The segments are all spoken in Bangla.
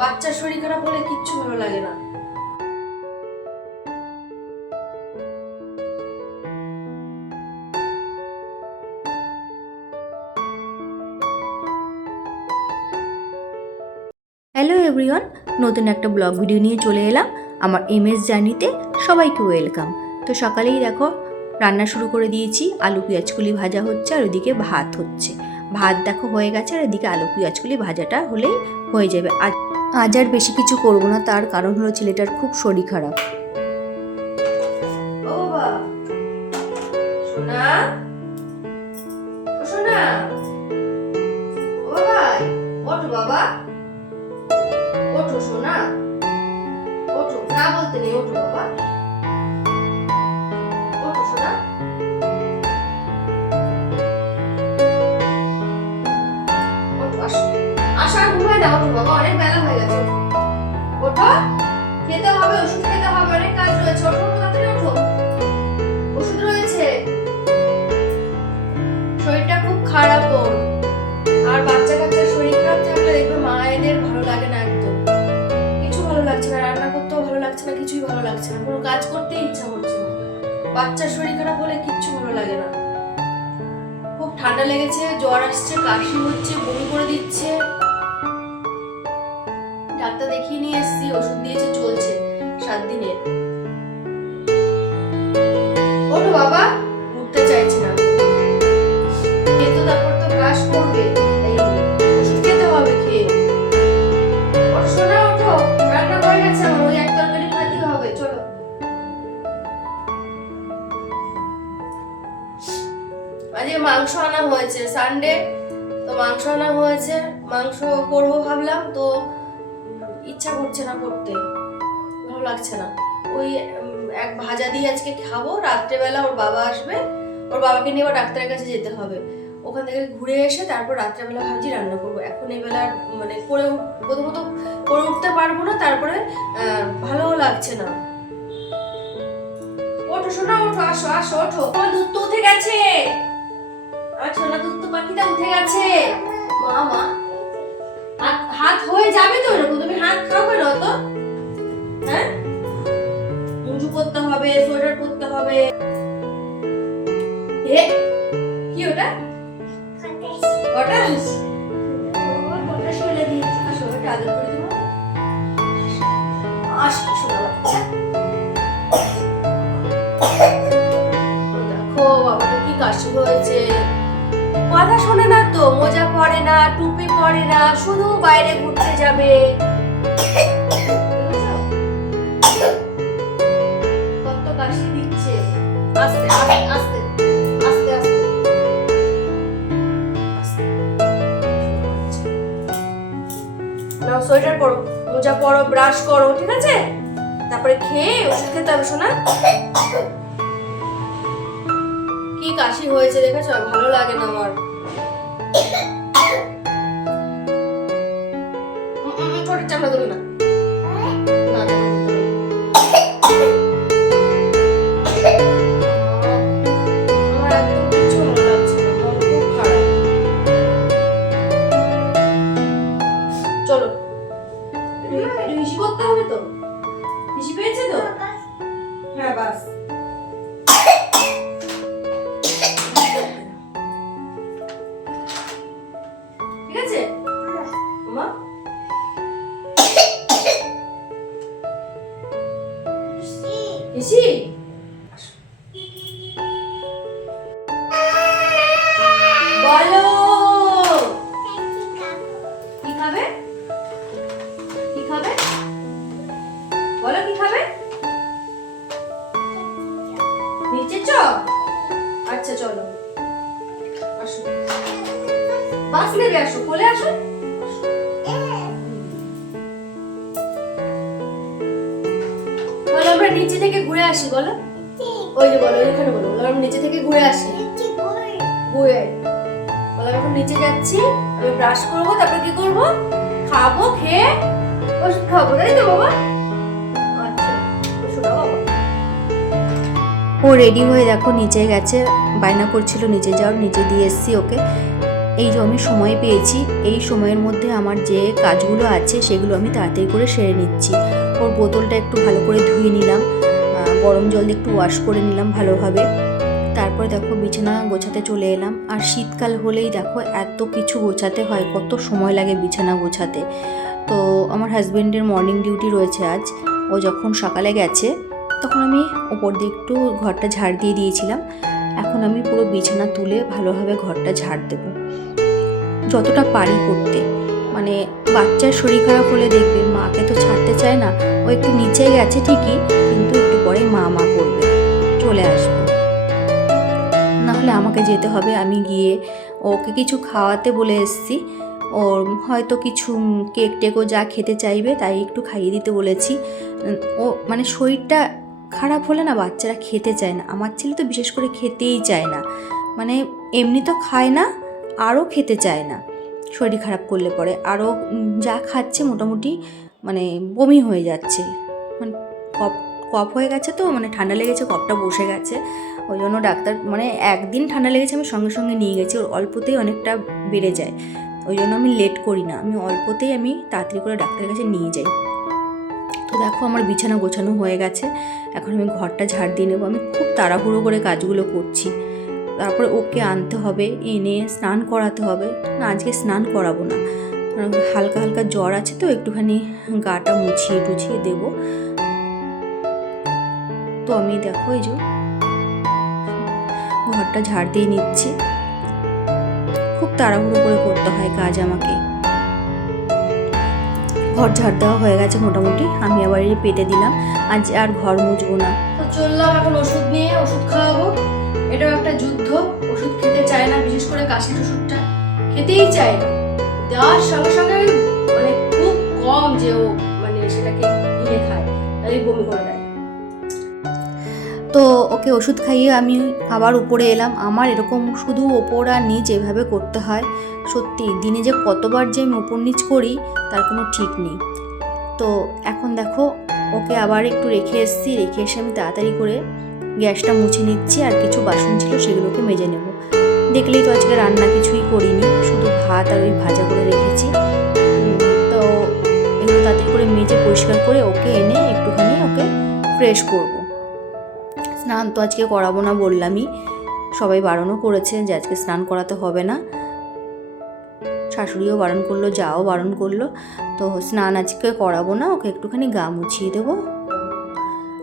বাচ্চার শরীর খারাপ হলে কিচ্ছু ভালো লাগে না। হ্যালো এভরিওয়ান, নতুন একটা ব্লগ ভিডিও নিয়ে চলে এলাম আমার এমএস জার্নিতে। সবাইকে ওয়েলকাম। তো সকালেই দেখো রান্না শুরু করে দিয়েছি। আলু পেঁয়াজকলি ভাজা হচ্ছে আর ওদিকে ভাত হচ্ছে। ভাত দেখো হয়ে গেছে আর এদিকে আলু পেঁয়াজকলি ভাজাটা হলেই হয়ে যাবে। আজ আর বেশি কিছু করবো না, তার কারণ হলো ছেলেটার খুব শরীর খারাপ। ও বাবা, সোনা, ও সোনা, ও বাবা, ওঠো বাবা, ওঠো সোনা, ওঠো, না বলতে নেই, ওঠো বাবা, ওঠো সোনা, ওঠো, আসো, আসো আর ঘুমায় দাও, ওঠো বাবা, অনেক বেলা হয়ে গেছে, ওঠো, খেতে হবে, ওষুধ খেতে হবে, অনেক কাজ রয়েছে, ওঠো, তাড়াতাড়ি ওঠো, ওষুধ রয়েছে, শরীরটা খুব খারাপ ওর। আর বাচ্চা কাচ্চার শরীর খারাপ থাকলে দেখবে মায়েদের ভালো লাগে না, একদম কিছু ভালো লাগছে না, রান্না করতেও ভালো লাগছে না, কিছুই ভালো লাগছে না, কোনো কাজ করতেই ইচ্ছা করছে না। বাচ্চার শরীর খারাপ হলে কিচ্ছু ভালো লাগে না। খুব ঠান্ডা লেগেছে, জ্বর আসছে, কাশি হচ্ছে, বমি করে দিচ্ছে। ডাক্তার দেখিয়ে নিয়ে এসেছি, ওষুধ দিয়েছে, চলছে 7 দিনের। ওঠো বাবা, উঠতে চাইছে না, খেয়ে তো তারপর তো ব্রাশ করবে, এই ওষুধ খেতে হবে, খেয়ে ওঠো সোনা, ওঠো, রান্না হয়ে গেছে আমার, ওই এক তরকারি ভাতই হবে, চলো। আজকে মাংস আনা হয়েছে, সানডে তো মাংস আনা হয়েছে, মাংস করবো ভাবলাম, তো ইচ্ছা করছে না করতে, ভালো লাগছে না। ওই এক ভাজা দিয়ে আজকে খাবো, রাত্রেবেলা ওর বাবা আসবে, ওর বাবাকে নিয়ে আবার ডাক্তারের কাছে যেতে হবে, ওখান থেকে ঘুরে এসে তারপর রাত্রেবেলা ভাজি রান্না করবো। এখন এই বেলা মানে প্রথমত করে উঠতে পারবো না, তারপরে ভালোও লাগছে না। ওঠো সোনা, ওঠো, আসো আসো, ওঠো, তোমার দুধ তো উঠে গেছে, আর সোনা দুধ তো পাখিটা উঠে গেছে। মা হাত হয়ে যাবে তো এরকম, তুমি হাত খাবে না তো, হ্যাঁ, উঁচু করতে হবে, সোয়েটার পরতে হবে। এ কি ওটা? পটাশ, পটাশ ফেলে দিয়েছি, আসো ওটা আদর করে দেবো, আসো সোনা বাচ্চা। দেখো বাবাটা কি কাশি হয়েছে, কথা শোনে না তো, মোজা পরে না, টুপি পরে না, শুধু বাইরে ঘুরতে যাবে। কত কাশি দিচ্ছে, আস্তে আস্তে আস্তে আস্তে আস্তে। নাও সোয়েটার পরো, মোজা পরো, ব্রাশ করো, ঠিক আছে? তারপরে খেয়ে ওষুধ খেতে হবে সোনা। কি কাশি হয়েছে দেখেছো, ভালো লাগে না আমার। ঠোঁটের চামড়া ধরো না, আমার একদম কিছু ভালো লাগছে না, মন খুব খারাপ। চলো হিসি করতে হবে তো, হিসি পেয়েছে তো, হ্যাঁ বাস। ঠিক আছে মা, হিসি বলো, কি খাবে, কি খাবে বলো, কি খাবে? নিচে চল, আচ্ছা চলো, আসো, বাস নেবে, আসো, কোলে আসো। বলো আমরা নিচে থেকে ঘুরে আসি, বলো, ওই যে বলো, ওইখানে বলো, বলো আমরা নিচে থেকে ঘুরে আসি, ঘুরে বলো এখন নিচে যাচ্ছি, আমি ব্রাশ করবো, তারপর কি করবো, খাবো, খেয়ে ওষুধ খাবো, তাই তো বাবা? আচ্ছা শোনা বাবা। ও রেডি হয়ে দেখো নিচে গেছে, বায়না করছিল নিচে যাওয়ার, নিচে দিয়ে এসছি ওকে। এই যে আমি সময় পেয়েছি, এই সময়ের মধ্যে আমার যে কাজগুলো আছে সেগুলো আমি তাড়াতাড়ি করে সেরে নিচ্ছি। ওর বোতলটা একটু ভালো করে ধুয়ে নিলাম, গরম জল দিয়ে একটু ওয়াশ করে নিলাম ভালোভাবে। তারপরে দেখো বিছানা গোছাতে চলে এলাম। আর শীতকাল হলেই দেখো এত কিছু গোছাতে হয়, কত সময় লাগে বিছানা গোছাতে। তো আমার হাজব্যান্ডের মর্নিং ডিউটি রয়েছে আজ, ও যখন সকালে গেছে তখন আমি ওপর দিয়ে একটু ঘরটা ঝাড় দিয়ে দিয়েছিলাম। এখন আমি পুরো বিছানা তুলে ভালোভাবে ঘরটা ঝাড় দেবো, যতটা পারি করতে। মানে বাচ্চার শরীর খারাপ হলে দেখবে মাকে তো ছাড়তে চায় না, ও একটু নিচে গেছে ঠিকই, কিন্তু একটু পরে মা করবে, চলে আসবে, নাহলে আমাকে যেতে হবে। আমি গিয়ে ওকে কিছু খাওয়াতে বলে এসেছি, ওর হয়তো কিছু কেক টেকও যা খেতে চাইবে তাই একটু খাইয়ে দিতে বলেছি। ও মানে শরীরটা খারাপ হলে না বাচ্চারা খেতে চায় না, আমার ছেলে তো বিশেষ করে খেতেই চায় না, মানে এমনি তো খায় না, আরও খেতে চায় না শরীর খারাপ করলে পরে। আরও যা খাচ্ছে মোটামুটি মানে বমি হয়ে যাচ্ছে, মানে কফ হয়ে গেছে, তো মানে ঠান্ডা লেগেছে, কফটা বসে গেছে। ওই জন্য ডাক্তার মানে একদিন ঠান্ডা লেগেছে আমি সঙ্গে সঙ্গে নিয়ে গেছি, ওর অল্পতেই অনেকটা বেড়ে যায়, ওই জন্য আমি লেট করি না, আমি অল্পতেই আমি তাড়াতাড়ি করে ডাক্তারের কাছে নিয়ে যাই। তো দেখো আমার বিছানা গোছানো হয়ে গেছে, এখন আমি ঘরটা ঝাড় দিয়ে নেবো। আমি খুব তাড়াহুড়ো করে কাজগুলো করছি। তারপরে ওকে আনতে হবে, এনে স্নান করাতে হবে। না, আজকে স্নান করাবো না, কারণ হালকা হালকা জ্বর আছে, তো একটুখানি গাটা মুছিয়ে টুছিয়ে দেবো। তো আমি দেখো এই যে ঘরটা ঝাড় দিয়ে নিচ্ছি, খুব তাড়াহুড়ো করে করতে হয় কাজ আমাকে। ঘর ঝাড় দেওয়া হয়ে গেছে মোটামুটি, আমি আবার এই পেতে দিলাম, আজ আর ঘর মুছবো না। তো চললাম এখন ওষুধ নিয়ে, ওষুধ খাওয়াবো। এটাও একটা যুদ্ধ, ওষুধ খেতে চায় না, বিশেষ করে কাশির ওষুধটা খেতেই চায় না। দেওয়ার সঙ্গে সঙ্গে মানে খুব কম যে ও মানে সেটাকে গিলে খায়, তাই বমি করে দেয়। তো ওকে ওষুধ খাইয়ে আমি আবার উপরে এলাম। আমার এরকম শুধু ওপর আর নিচ এভাবে করতে হয়, সত্যি দিনে যে কতবার যে আমি ওপর নিচ করি তার কোনো ঠিক নেই। তো এখন দেখো ওকে আবার একটু রেখে এসেছি, রেখে এসে আমি তাড়াতাড়ি করে গ্যাসটা মুছে নিচ্ছি, আর কিছু বাসন ছিল সেগুলোকে মেজে নেব। দেখলেই তো আজকে রান্না কিছুই করিনি, শুধু ভাত আর ওই ভাজা করে রেখেছি। তো এগুলো তাড়াতাড়ি করে মেজে পরিষ্কার করে ওকে এনে একটুখানি ওকে ফ্রেশ করবো। স্নান তো আজকে করাবো না বললামই, সবাই বারণও করেছে যে আজকে স্নান করাতে হবে না, শাশুড়িও বারণ করলো, যাও বারণ করলো। তো স্নান আজকে করাবো না, ওকে একটুখানি গা মুছিয়ে দেবো।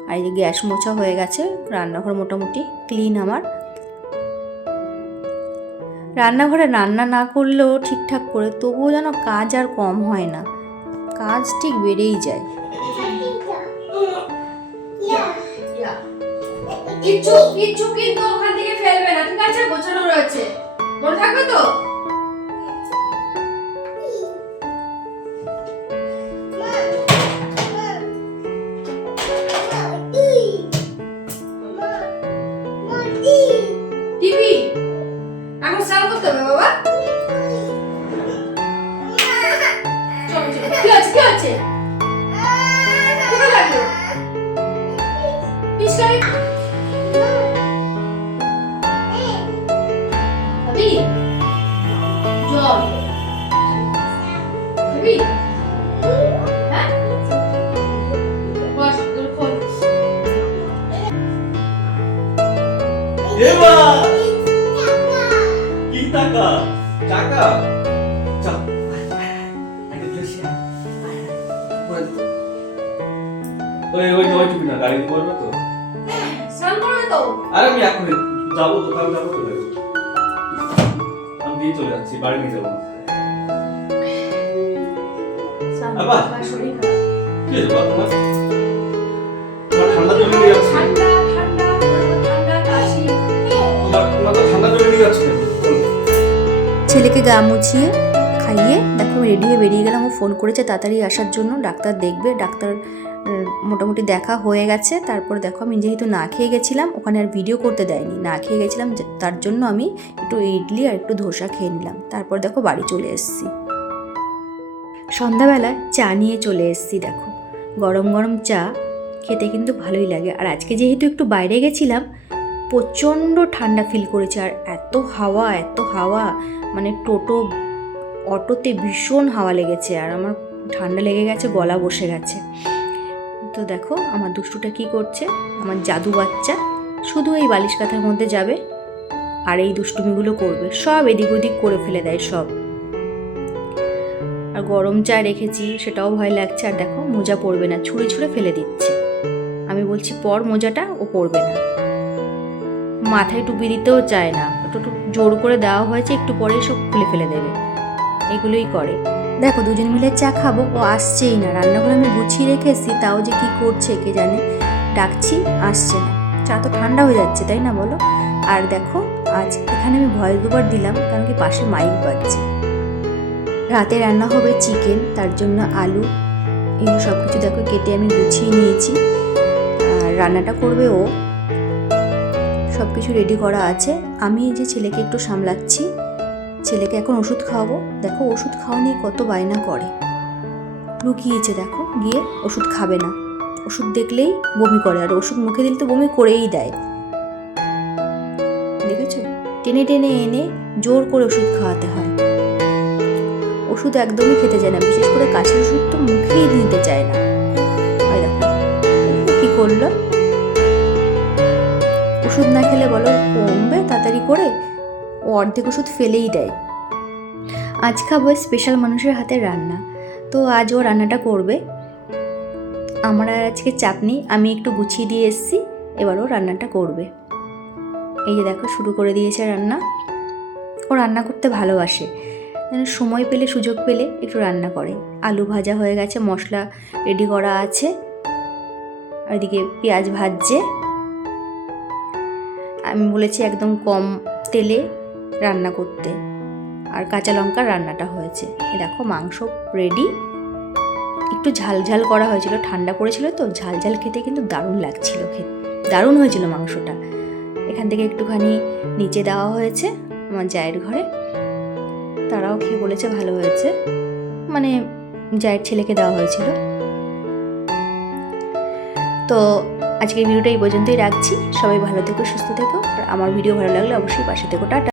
আর এই যে গ্যাস মোছা হয়ে গেছে, রান্নাঘর মোটামুটি ক্লিন আমার। রান্নাঘরে রান্না না করলেও ঠিকঠাক করে, তবুও যেন কাজ আর কম হয় না, কাজ ঠিক বেড়েই যায়। কিচ্ছু কিচ্ছু কিন্তু ওখান থেকে ফেলবে না, ঠিক আছে? গোছানো রয়েছে, মনে থাকবে তো? টিভি এখন স্নান করতে হবে বাবা। চলো চলো, কি আছে কি আছে? কোথায় লাগলো? পিছলাই খাবি? জল খাবি? হ্যাঁ, বস তোর ফোন। এবা কি টাকা টাকা চল আগে বসে ওই ওই ওই তুমি না গাড়ি করবে তো, স্নান করবে তো? আরে আমি এখন যাবো তো, কাল যাবো তো, আমি দিয়ে চলে যাচ্ছি, বাড়ি নিয়ে যাবো। বাবা শরীর খারাপ, কি হয়েছে বাবা তোমার? তোমার ঠান্ডা জমে নিয়ে যাচ্ছে, ঠান্ডা ঠান্ডা ঠান্ডা কাশি। তোমার তো ঠান্ডা জমে নিয়ে যাচ্ছে। ছেলেকে গা মুছিয়ে খাইয়ে দেখো রেডি হয়ে বেরিয়ে গেলাম। ও ফোন করেছে তাড়াতাড়ি আসার জন্য, ডাক্তার দেখবে। ডাক্তার মোটামুটি দেখা হয়ে গেছে। তারপর দেখো আমি যেহেতু না খেয়ে গেছিলাম, ওখানে আর ভিডিও করতে দেয়নি, না খেয়ে গেছিলাম, তার জন্য আমি একটু ইডলি আর একটু ধোসা খেয়ে নিলাম। তারপর দেখো বাড়ি চলে এসেছি। সন্ধ্যাবেলা চা নিয়ে চলে এসেছি। দেখো গরম গরম চা খেতে কিন্তু ভালোই লাগে। আর আজকে যেহেতু একটু বাইরে গেছিলাম, প্রচণ্ড ঠান্ডা ফিল করেছে। আর এত হাওয়া, মানে অটোতে ভীষণ হাওয়া লেগেছে, আর আমার ঠান্ডা লেগে গেছে, গলা বসে গেছে। তো দেখো আমার দুষ্টুটা কি করছে, আমার জাদু বাচ্চা শুধু এই বালিশ কাঁথার মধ্যে যাবে আর এই দুষ্টুমিগুলো করবে, সব এদিক ওদিক করে ফেলে দেয় সব। আর গরম চা রেখেছি, সেটাও ভয় লাগছে। আর দেখো মোজা পরবে না, ছুঁড়ে ছুঁড়ে ফেলে দিচ্ছে। আমি বলছি পর মোজাটা, ও পরবে না। মাথায় টুপি দিতেও চায় না, একটু জোর করে দেওয়া হয়েছে, একটু পরেই সব খুলে ফেলে দেবে, এগুলোই করে। দেখো দুজন মিলে চা খাবো, ও আসছেই না। রান্নাঘরে আমি গুছিয়ে রেখে এসেছি, তাও যে কি করছে কে জানে, ডাকছি আসছে না। চা তো ঠান্ডা হয়ে যাচ্ছে, তাই না বলো? আর দেখো আজ এখানে আমি ভয়েস ওভার দিলাম, কারণ কি পাশে মাইক বাজছে। রাতে রান্না হবে চিকেন, তার জন্য আলু এগুলো সব কিছু দেখো কেটে আমি গুছিয়ে নিয়েছি। আর রান্নাটা করবে ও, সব কিছু রেডি করা আছে। আমি এই যে ছেলেকে একটু সামলাচ্ছি, ছেলেকে এখন ওষুধ খাওয়াবো। দেখো ওষুধ খাওয়া নিয়ে কত বায়না করে, লুকিয়েছে দেখো, গিয়ে ওষুধ খাবে না, ওষুধ দেখলেই বমি করে, আর ওষুধ মুখে দিলে তো বমি করেই দেয়। দেখেছো, টেনে টেনে এনে জোর করে ওষুধ খাওয়াতে হয়। ওষুধ একদমই খেতে চায় না, বিশেষ করে কাশির ওষুধ তো মুখেই নিতে চায় না। দেখো কি করলো, ওষুধ না খেলে বলো কমবে তাড়াতাড়ি করে, ও অর্ধেক ওষুধ ফেলেই দেয়। আজ খাবো স্পেশাল মানুষের হাতে রান্না, তো আজ ও রান্নাটা করবে। আমার আর আজকে চাপ নেই, আমি একটু গুছিয়ে দিয়ে এসেছি, এবার ও রান্নাটা করবে। এই যে দেখো শুরু করে দিয়েছে রান্না। ও রান্না করতে ভালোবাসে, সময় পেলে সুযোগ পেলে একটু রান্না করে। আলু ভাজা হয়ে গেছে, মশলা রেডি করা আছে, আর এদিকে পেঁয়াজ ভাজছে। আমি বলেছি একদম কম তেলে রান্না করতে, আর কাঁচা লঙ্কার রান্নাটা হয়েছে। দেখো মাংস রেডি, একটু ঝাল ঝাল করা হয়েছিল, ঠান্ডা পড়েছিল তো, ঝাল ঝাল খেতে কিন্তু দারুণ লাগছিল, দারুণ হয়েছিল মাংসটা। এখান থেকে একটুখানি নিচে দেওয়া হয়েছে আমার জায়ের ঘরে, তারাও খেয়ে বলেছে ভালো হয়েছে, মানে জায়ের ছেলেকে দেওয়া হয়েছিল। তো আজকের ভিডিওটা এই পর্যন্তই রাখছি। সবাই ভালো থেকো, সুস্থ থেকো, আর আমার ভিডিও ভালো লাগলে অবশ্যই পাশে থেকো। টাটা।